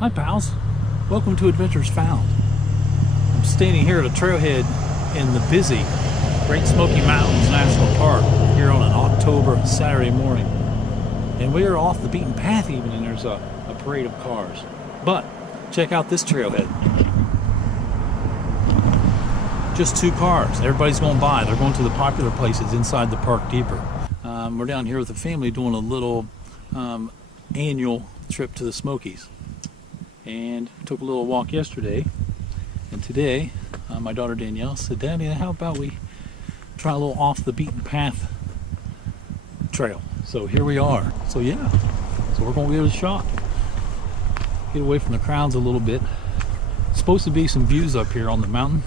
Hi pals, welcome to Adventures Found. I'm standing here at a trailhead in the busy Great Smoky Mountains National Park here on an October Saturday morning. And we are off the beaten path even, and there's a parade of cars. But check out this trailhead. Just two cars. Everybody's going by. They're going to the popular places inside the park deeper. We're down here with the family doing a little annual trip to the Smokies. And took a little walk yesterday, and today my daughter Danielle said, "Daddy, how about we try a little off the beaten path trail?" So here we are. So yeah, so we're going to give it a shot. Get away from the crowds a little bit. It's supposed to be some views up here on the mountain,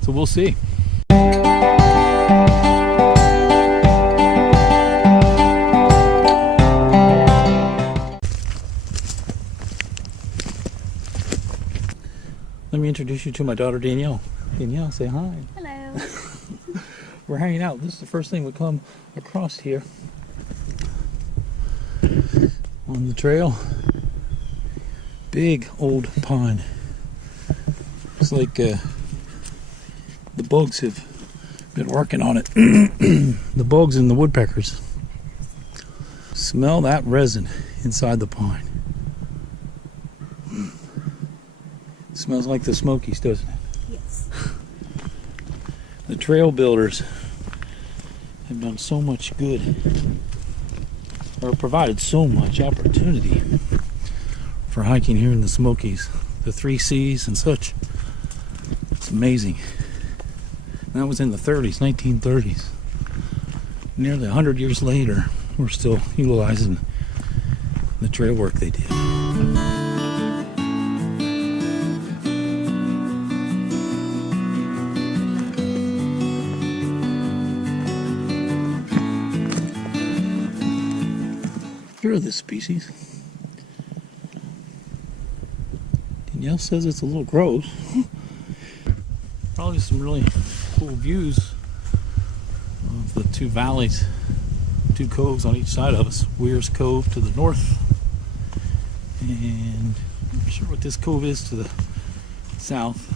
so we'll see. Let me introduce you to my daughter Danielle. Danielle, say hi. Hello. We're hanging out. This is the first thing we come across here on the trail. Big old pine. It's like the bugs have been working on it. The bugs and the woodpeckers. Smell that resin inside the pine. Smells like the Smokies, doesn't it? Yes. The trail builders have done so much good, or provided so much opportunity for hiking here in the Smokies. The 3 C's and such. It's amazing. And that was in the 30s, 1930s. Nearly 100 years later, we're still utilizing the trail work they did. Fear of this species. Danielle says it's a little gross. Probably some really cool views of the two valleys, two coves on each side of us. Weir's Cove to the north, and I'm not sure what this cove is to the south,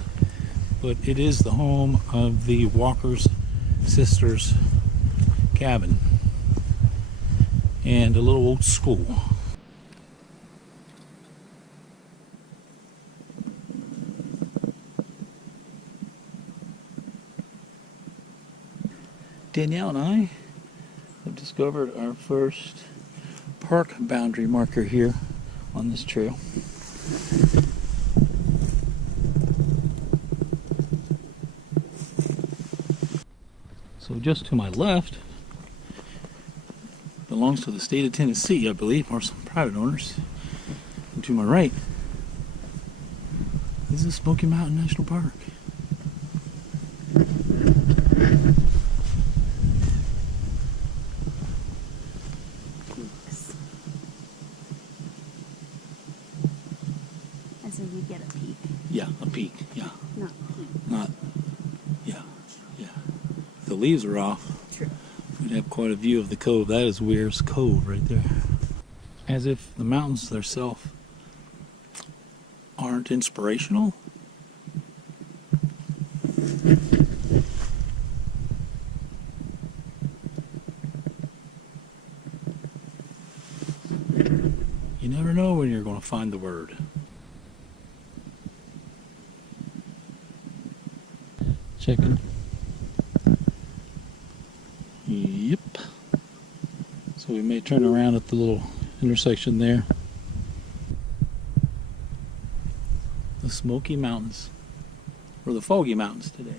but it is the home of the Walker's sisters' cabin and a little old school. Danielle and I have discovered our first park boundary marker here on this trail. So just to my left belongs to the state of Tennessee, I believe, or some private owners. And to my right is the Smoky Mountain National Park. And so we get a peek. Yeah, a peak, yeah. Not peek. Not, yeah, yeah. If the leaves are off, True. we'd have quite a view of the cove. That is Weir's Cove right there. As if the mountains themselves aren't inspirational. You never know when you're going to find the word. Checking. Yep. So we may turn around at the little intersection there. The Smoky Mountains, or the Foggy Mountains today.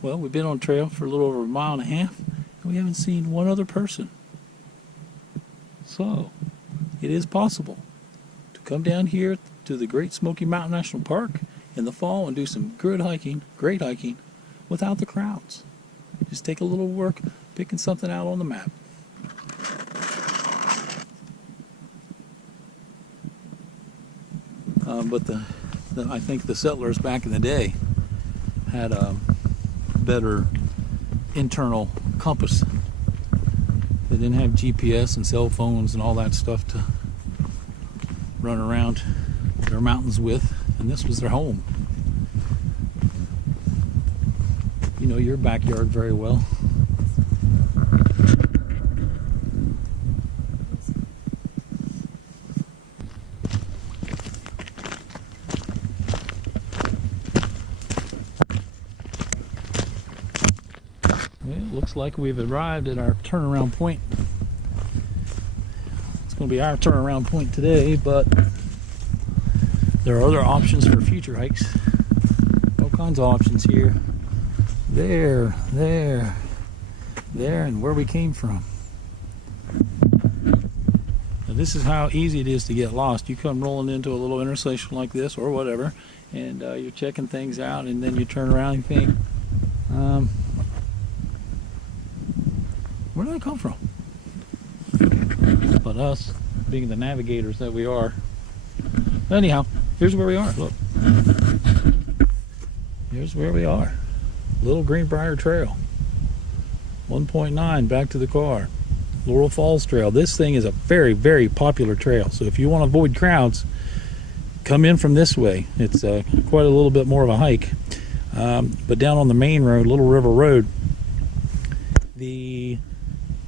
Well, we've been on trail for a little over a mile and a half, and we haven't seen one other person. So, it is possible to come down here to the Great Smoky Mountain National Park in the fall and do some good hiking, great hiking, without the crowds. Just take a little work picking something out on the map. But I think the settlers back in the day had a better internal compass. They didn't have GPS and cell phones and all that stuff to run around their mountains with, and this was their home. You know your backyard very well. It looks like we've arrived at our turnaround point. It's going to be our turnaround point today, but there are other options for future hikes. All kinds of options here. There, and where we came from. Now this is how easy it is to get lost. You come rolling into a little intersection like this or whatever, and you're checking things out, and then you turn around and think, where did I come from? But us, being the navigators that we are. Anyhow, here's where we are. Look. Here's where we are. Little Greenbrier Trail. 1.9 back to the car. Laurel Falls Trail. This thing is a very, very popular trail. So if you want to avoid crowds, come in from this way. It's quite a little bit more of a hike. But down on the main road, Little River Road, the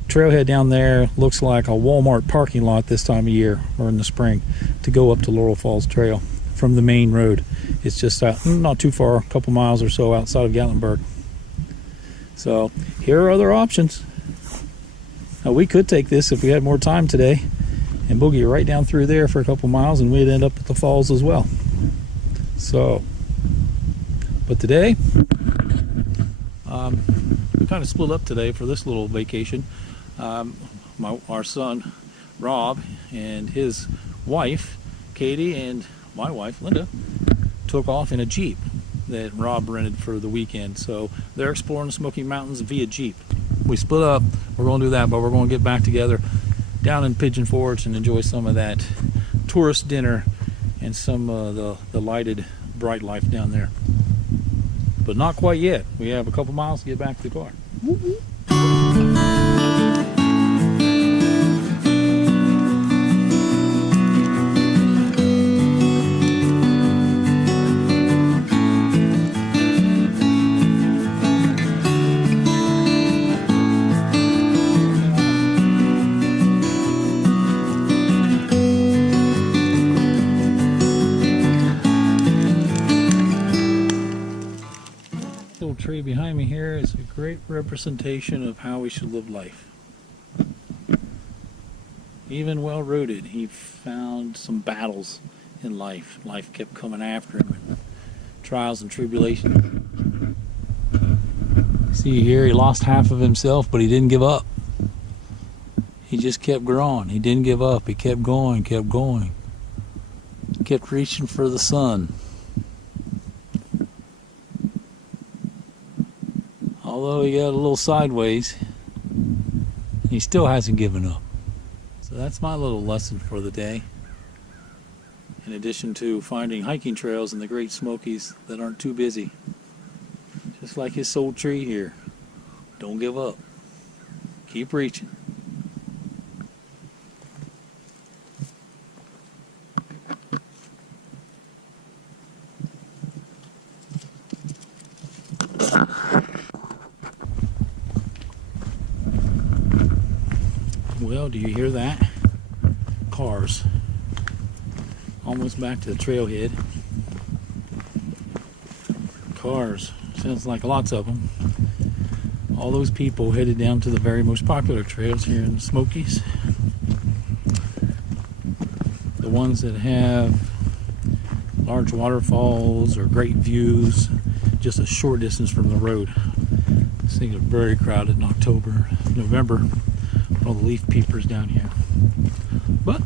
trailhead down there looks like a Walmart parking lot this time of year or in the spring to go up to Laurel Falls Trail from the main road. It's just not too far, a couple miles or so outside of Gatlinburg. So here are other options. Now we could take this if we had more time today and boogie right down through there for a couple miles, and we'd end up at the falls as well. So, but today we kind of split up today for this little vacation. Our son Rob and his wife Katie and my wife Linda took off in a Jeep that Rob rented for the weekend. So they're exploring the Smoky Mountains via Jeep. We split up. We're going to do that, but we're going to get back together down in Pigeon Forge and enjoy some of that tourist dinner and some of the lighted bright life down there. But not quite yet. We have a couple miles to get back to the car. Tree behind me here is a great representation of how we should live life. Even well rooted, he found some battles in life. Life kept coming after him, and trials and tribulations. See here, he lost half of himself, but he didn't give up. He just kept growing. He didn't give up. He kept going, kept going. Kept reaching for the sun. Although he got a little sideways, he still hasn't given up. So that's my little lesson for the day. In addition to finding hiking trails in the Great Smokies that aren't too busy. Just like his soul tree here. Don't give up. Keep reaching. Well, do you hear that? Cars. Almost back to the trailhead. Cars. Sounds like lots of them. All those people headed down to the very most popular trails here in the Smokies. The ones that have large waterfalls or great views just a short distance from the road. This thing is very crowded in October, November. All the leaf peepers down here. But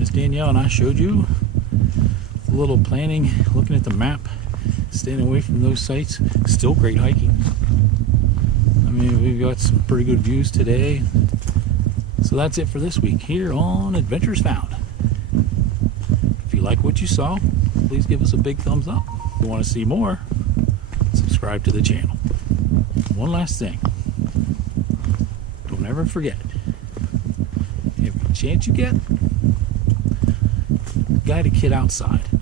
as Danielle and I showed you, a little planning, looking at the map, staying away from those sites, still great hiking. I mean, we've got some pretty good views today. So that's it for this week here on Adventures Found. If you like what you saw, please give us a big thumbs up. If you want to see more, subscribe to the channel. One last thing. Don't ever forget, every chance you get, guide a kid outside.